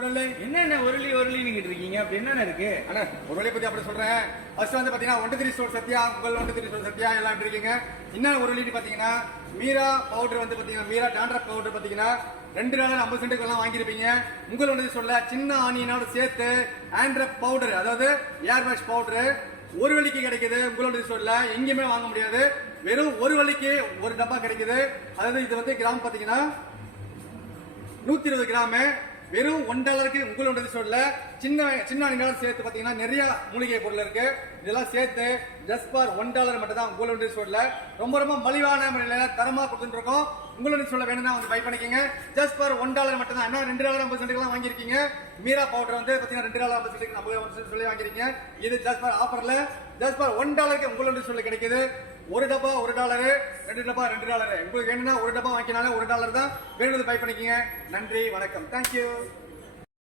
என்ன உருளி உருளின்னு இருக்கீங்க அப்படி என்ன இருக்கு? அண்ணா உருளை பத்தி அப்படி சொல்றேன். ஃபர்ஸ்ட் வந்து பாத்தீங்கன்னா 1 ஸ்டோர் சத்யா, உங்கள் 1 ஸ்டோர் சத்யா எல்லாம் இருக்கீங்க. இன்னும் உருளின்னு பாத்தீங்கன்னா மீரா பவுடர் வந்து பாத்தீங்கன்னா மீரா டாண்ட்ரப் பவுடர் பாத்தீங்கன்னா $2.50 எல்லாம் வாங்கியிருப்பீங்க. உங்கள் 1 சொல்ல சின்ன ஆனியனோட சேர்த்து ஆண்ட்ரப் பவுடர், அதாவது ஏர் வாஷ் பவுடர் ஒரு வழிக்கு கிடைக்குது. உங்களோட ஸ்டோர்ல எங்கேயுமே வாங்க முடியாது. வெறும் ஒரு வழிக்கு ஒரு டப்பா கிடைக்குது. அதாவது இது வந்து கிராம் பாத்தீங்கன்னா 120 கிராம் வெறும் $1 உங்களோட ஸ்டோர்ல சின்ன சேர்த்து பாத்தீங்கன்னா நிறைய மூலிகை பொருள் இருக்கு. இதெல்லாம் சேர்த்து ஜஸ்ட் ஃபார் $1 மட்டும் தான் உங்களோட ஸ்டோர்ல ரொம்ப மலிவான முறையில தரமா கொடுத்துட்டு இருக்கோம். உங்களோட ஸ்டோர்ல வேணும்னா வந்து பை பண்ணிக்கங்க. ஜஸ்ட் ஃபார் $1 மட்டும் தான். என்ன $2.50 வாங்கிருக்கீங்க. மீரா பவுடர் வந்து பாத்தீங்கன்னா $2.50 சொல்லி வாங்கிருக்கீங்க. இது ஜஸ்ட் ஃபார் ஆஃபர்ல ஜஸ்ட் ஃபார் $1 உங்களோட ஸ்டோர்ல கிடைக்குது. ஒரு டப்பா $1, 2 டப்பா $2. உங்களுக்கு வேணும்னா ஒரு டப்பா வாங்கினாலும் $1 தான். வேணும்னு பை பண்ணிக்கங்க. நன்றி, வணக்கம், தேங்க்யூ.